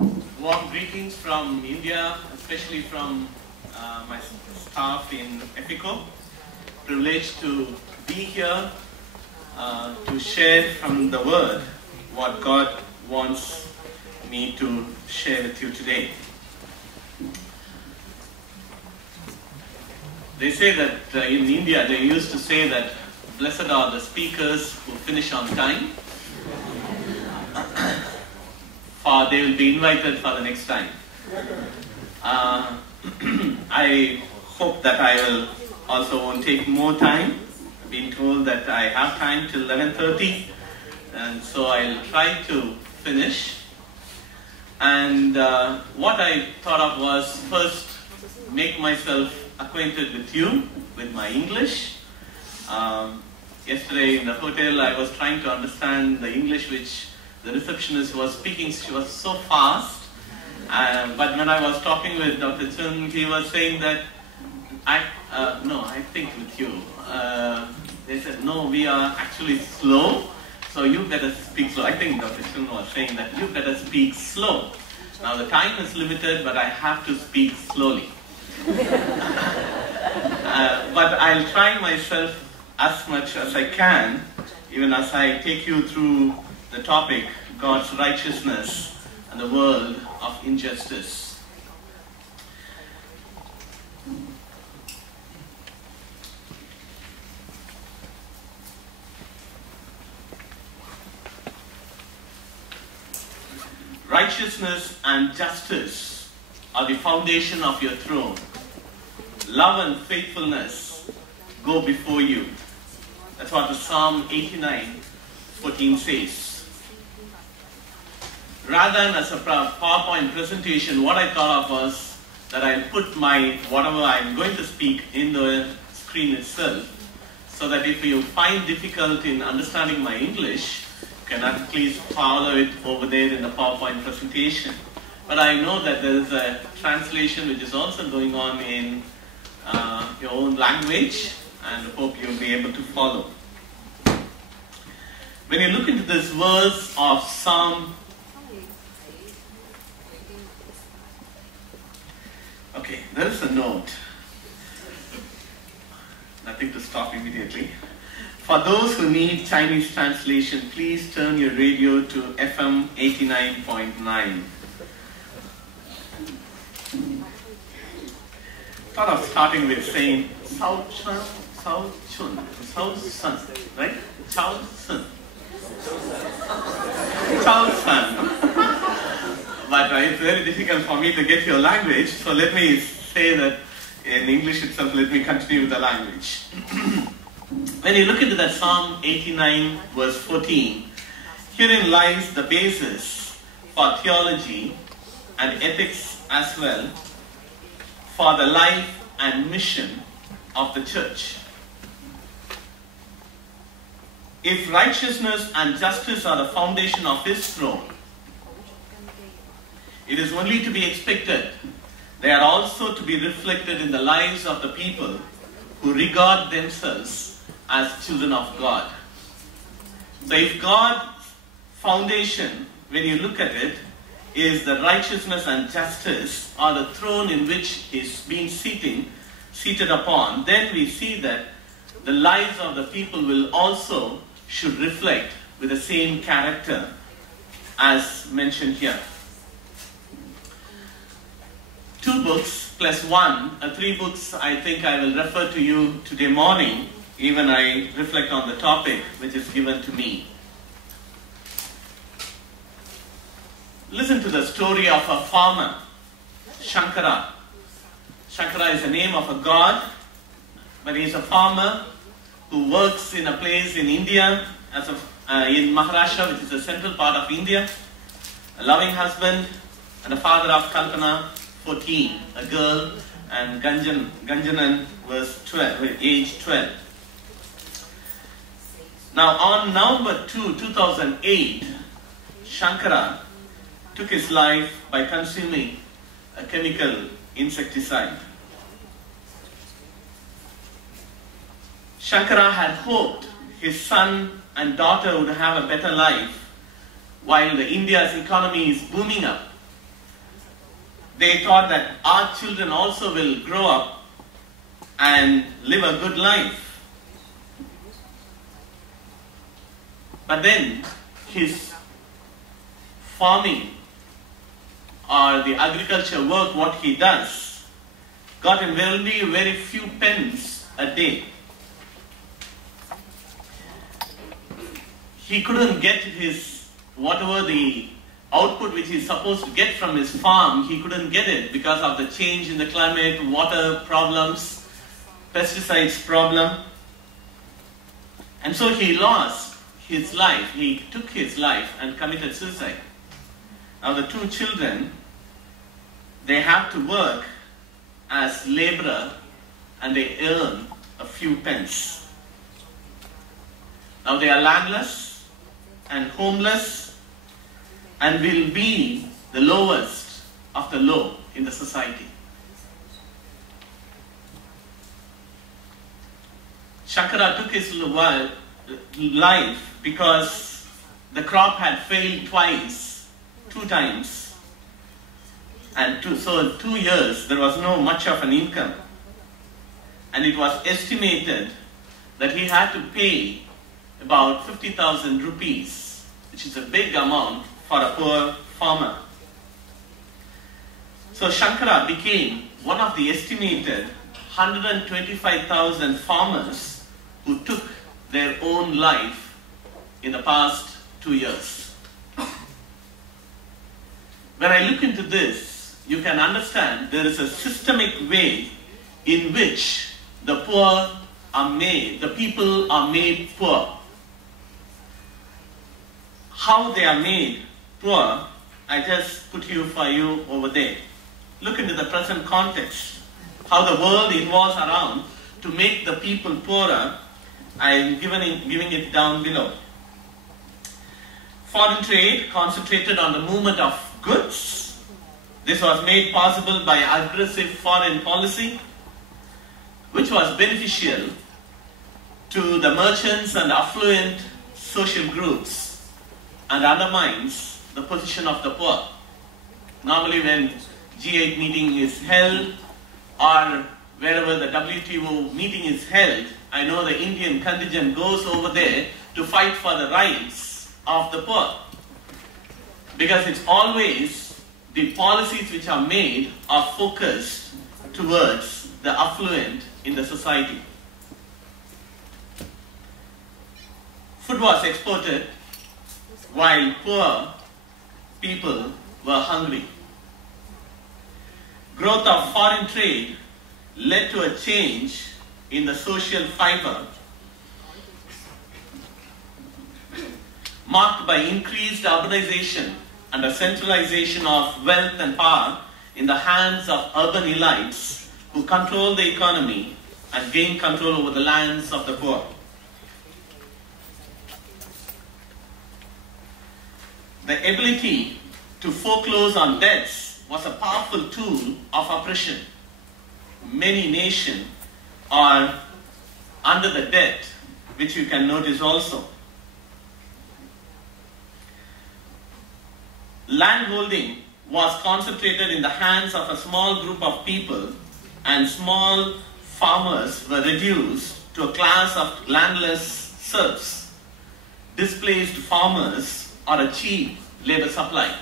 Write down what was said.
Warm greetings from India, especially from my staff in EPICO. Privileged to be here to share from the Word what God wants me to share with you today. They say that in India, they used to say that blessed are the speakers who finish on time, for they will be invited for the next time. I hope that I will also won't take more time. I've been told that I have time till 11:30, and so I'll try to finish. And what I thought of was first make myself acquainted with you, with my English. Yesterday in the hotel I was trying to understand the English which the receptionist was speaking. She was so fast. But when I was talking with Dr. Chun, he was saying that, I think with you. They said, no, we are actually slow, so you better speak slow. I think Dr. Chun was saying that you better speak slow. Now the time is limited, but I have to speak slowly. But I'll try myself as much as I can, even as I take you through the topic, God's righteousness and the world of injustice. Righteousness and justice are the foundation of your throne. Love and faithfulness go before you. That's what the Psalm 89:14 says. Rather than as a PowerPoint presentation, what I thought of was that I'll put whatever I'm going to speak in the screen itself, so that if you find difficult in understanding my English, you can at least follow it over there in the PowerPoint presentation. But I know that there is a translation which is also going on in your own language, and I hope you'll be able to follow. When you look into this verse of Psalm, okay, there is a note. Nothing to stop immediately. For those who need Chinese translation, please turn your radio to FM 89.9. Thought of starting with saying Cao Chun, right? Cao Sun. But it's very difficult for me to get your language, so let me say that in English itself, let me continue with the language. When you look into that Psalm 89 verse 14, herein lies the basis for theology and ethics as well, for the life and mission of the church. If righteousness and justice are the foundation of His throne, it is only to be expected they are also to be reflected in the lives of the people who regard themselves as children of God. So if God's foundation, when you look at it, is the righteousness and justice, or the throne in which He's been seated upon, then we see that the lives of the people will also should reflect with the same character as mentioned here. 2 books plus 1, 3 books I think I will refer to you today morning, even I reflect on the topic which is given to me. Listen to the story of a farmer, Shankara. Shankara is the name of a god, but he is a farmer who works in a place in India, in Maharashtra, which is the central part of India, a loving husband and a father of Kalpana, 14, a girl, and Ganjanan was age 12. Now on November 2, 2008, Shankara took his life by consuming a chemical insecticide. Shankara had hoped his son and daughter would have a better life while India's economy is booming up they thought that our children also will grow up and live a good life. But then his farming or the agriculture work, what he does, got him only very few pence a day. He couldn't get his, whatever the output which he's supposed to get from his farm, he couldn't get it because of the change in the climate, water problems, pesticides problem. And so he lost his life. He took his life and committed suicide. Now the two children, they have to work as laborer and they earn a few pence. Now they are landless and homeless and will be the lowest of the low in the society. Shankara took his life because the crop had failed two times. And so in 2 years there was no much of an income. And it was estimated that he had to pay about 50,000 rupees, which is a big amount for a poor farmer. So Shankara became one of the estimated 125,000 farmers who took their own life in the past 2 years. When I look into this, you can understand there is a systemic way in which the poor are made, the people are made poor. How they are made poor, I just put for you over there. Look into the present context, how the world involves around to make the people poorer. I am giving it down below. Foreign trade concentrated on the movement of goods. This was made possible by aggressive foreign policy, which was beneficial to the merchants and affluent social groups and undermines the position of the poor. Normally when G8 meeting is held or wherever the WTO meeting is held, I know the Indian contingent goes over there to fight for the rights of the poor. Because it's always the policies which are made are focused towards the affluent in the society. Food was exported while poor people were hungry. Growth of foreign trade led to a change in the social fiber, marked by increased urbanization and a centralization of wealth and power in the hands of urban elites who control the economy and gain control over the lands of the poor. The ability to foreclose on debts was a powerful tool of oppression. Many nations are under the debt, which you can notice also. Landholding was concentrated in the hands of a small group of people, and small farmers were reduced to a class of landless serfs. Displaced farmers are a cheap labor supply.